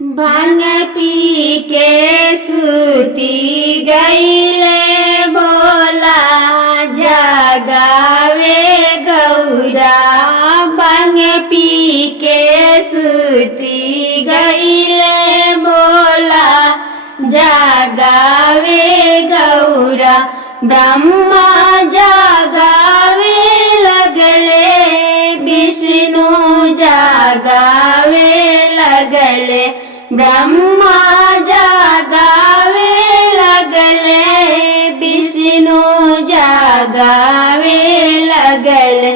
भांग पी के सूती गईले बोला जगावे गौरा। भांग पी के सूती गईले बोला जगावे गौरा। ब्रह्मा जगावे लगले विष्णु जगावे लगले। ब्रह्मा जगावे लगले विष्णु जगावे लगले।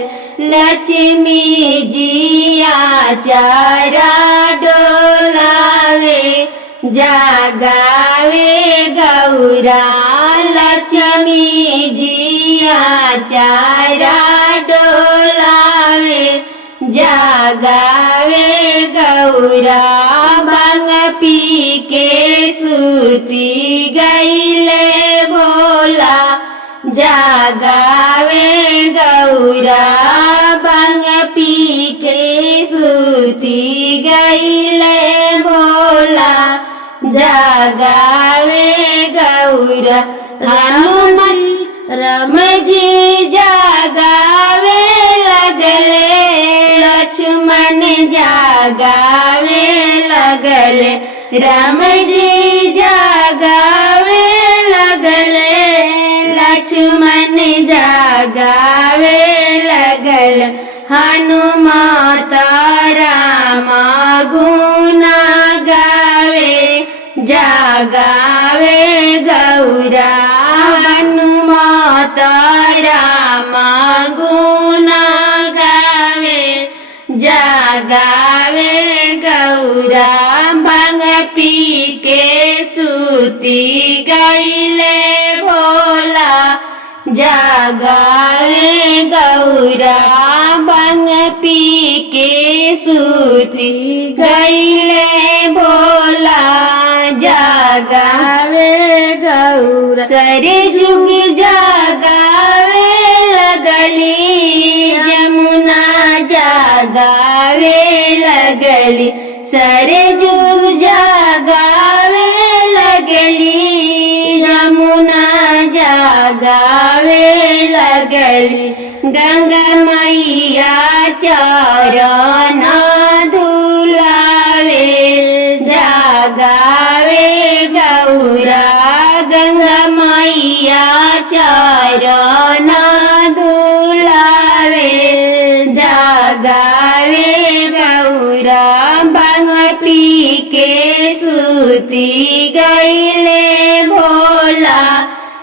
लक्ष्मी जिया चारा डोलावे जगावे गौरा। लक्ष्मी जिया चारा डोलावे जगावे गौरा। भांग पी के सूती गईले भोला जगावे गौरा। भांग पी के सूती गईले भोला जगावे गौरा। हनुमान राम जी जगावे लगले लक्ष्मण जगावे लगले। राम जी जगावे लगले लक्ष्मण जगावे लगले। हनुमत राम गुण गावे जगावे गौरा। हनुमत राम गुण गावे जगावे गौरा। भांग पी के सूती गईले भोला जगावे गौरा। भांग पी के सूती गईले भोला जगावे गौरा। सारे जुग जगावे लगली यमुना जगावे लगली। सारे जुग जगावे लगली यमुना जगावे लगली। गंगा मैया चरण धुलावे जगावे गौरा। गंगा मैया चरण धुलावे जगावे गौरा। भांग पी के सूती गईले भोला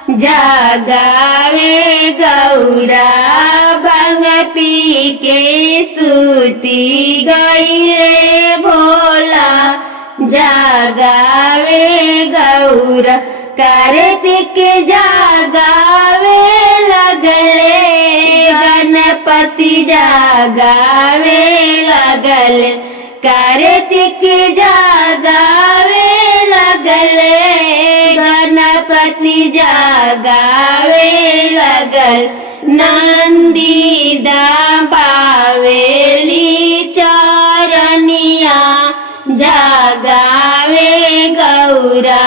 जगावे गौरा। भांग पी के सूती गईले भोला जगावे गौरा। कार्तिक जगावे लगले गणपति जगावे लगले। कार्तिक जगावे लगले गणपति जगावे लगल। नंदी दबावेली चरनिया जगावे गौरा।